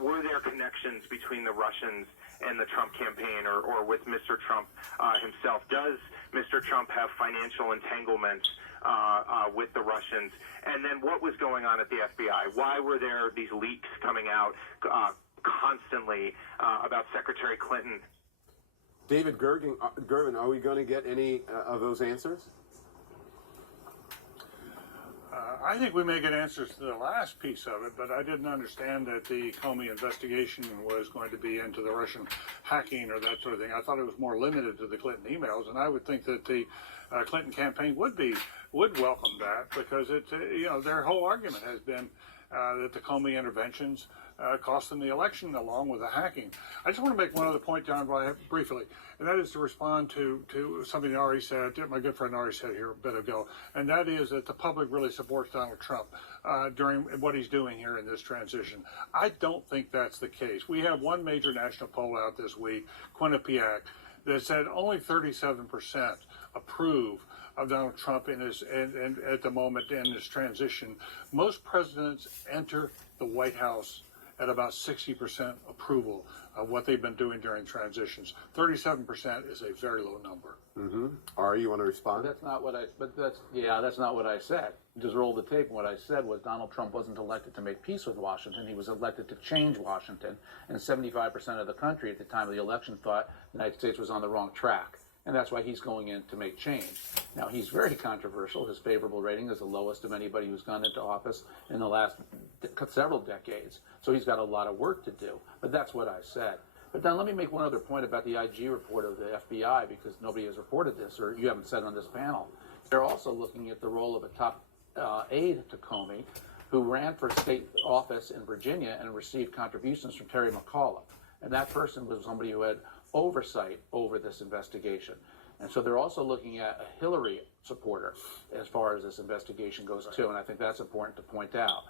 Were there connections between the Russians and the Trump campaign, or with Mr. Trump himself? Does Mr. Trump have financial entanglements with the Russians? And then what was going on at the FBI? Why were there these leaks coming out constantly about Secretary Clinton? David Gervin, are we going to get any of those answers? I think we may get answers to the last piece of it, but I didn't understand that the Comey investigation was going to be into the Russian hacking or that sort of thing. I thought it was more limited to the Clinton emails, and I would think that the Clinton campaign would welcome that, because it's their whole argument has been that the Comey interventions cost them the election along with the hacking. I just want to make one other point, John, briefly, and that is to respond to something Ari said, my good friend Ari said here a bit ago, and that is that the public really supports Donald Trump during what he's doing here in this transition. I don't think that's the case. We have one major national poll out this week, Quinnipiac, that said only 37% approve of Donald Trump and at the moment in this transition. Most presidents enter the White House at about 60% approval of what they've been doing during transitions. 37% is a very low number. Mm-hmm. Ari, you want to respond? That's not what that's not what I said. Just roll the tape. And what I said was Donald Trump wasn't elected to make peace with Washington. He was elected to change Washington. And 75% of the country at the time of the election thought the United States was on the wrong track. And that's why he's going in to make change. Now, he's very controversial. His favorable rating is the lowest of anybody who's gone into office in the last several decades. So he's got a lot of work to do. But that's what I said. But then let me make one other point about the IG report of the FBI, because nobody has reported this, or you haven't said on this panel. They're also looking at the role of a top aide to Comey, who ran for state office in Virginia and received contributions from Terry McAuliffe. And that person was somebody who had oversight over this investigation. And so they're also looking at a Hillary supporter as far as this investigation goes, too, and I think that's important to point out.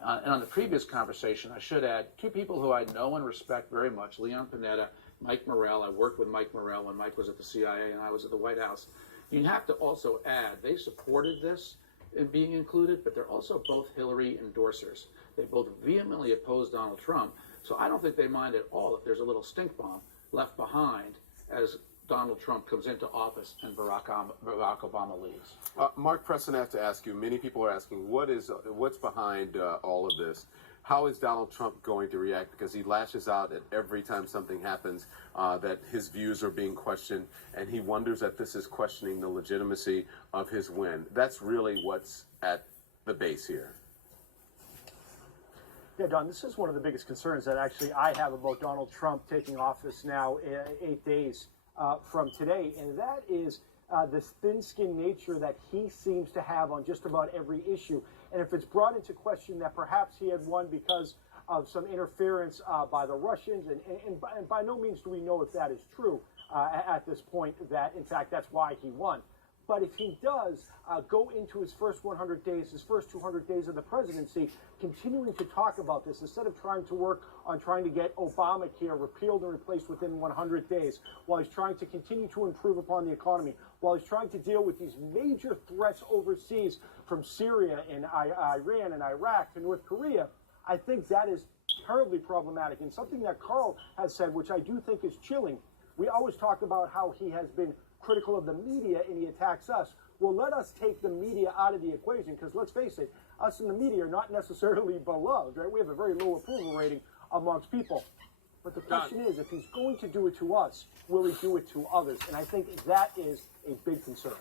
And on the previous conversation, I should add two people who I know and respect very much, Leon Panetta, Mike Morrell. I worked with Mike Morrell when Mike was at the CIA and I was at the White House. You have to also add, they supported this in being included, but they're also both Hillary endorsers. They both vehemently oppose Donald Trump, so I don't think they mind at all if there's a little stink bomb left behind as Donald Trump comes into office and Barack Obama leaves. Mark Preston, I have to ask you, many people are asking, what's behind all of this? How is Donald Trump going to react? Because he lashes out at every time something happens, that his views are being questioned, and he wonders that this is questioning the legitimacy of his win. That's really what's at the base here. Yeah, Don, this is one of the biggest concerns that actually I have about Donald Trump taking office now 8 days from today, and that is this thin-skinned nature that he seems to have on just about every issue. And if it's brought into question that perhaps he had won because of some interference by the Russians, and by no means do we know if that is true at this point, that in fact that's why he won. But if he does go into his first 100 days, his first 200 days of the presidency, continuing to talk about this, instead of trying to work on trying to get Obamacare repealed and replaced within 100 days, while he's trying to continue to improve upon the economy, while he's trying to deal with these major threats overseas from Syria and Iran and Iraq to North Korea, I think that is terribly problematic. And something that Carl has said, which I do think is chilling, we always talk about how he has been critical of the media and he attacks us. Well, let us take the media out of the equation, because let's face it, us in the media are not necessarily beloved, right? We have a very low approval rating amongst people. But the question is, if he's going to do it to us, will he do it to others? And I think that is a big concern.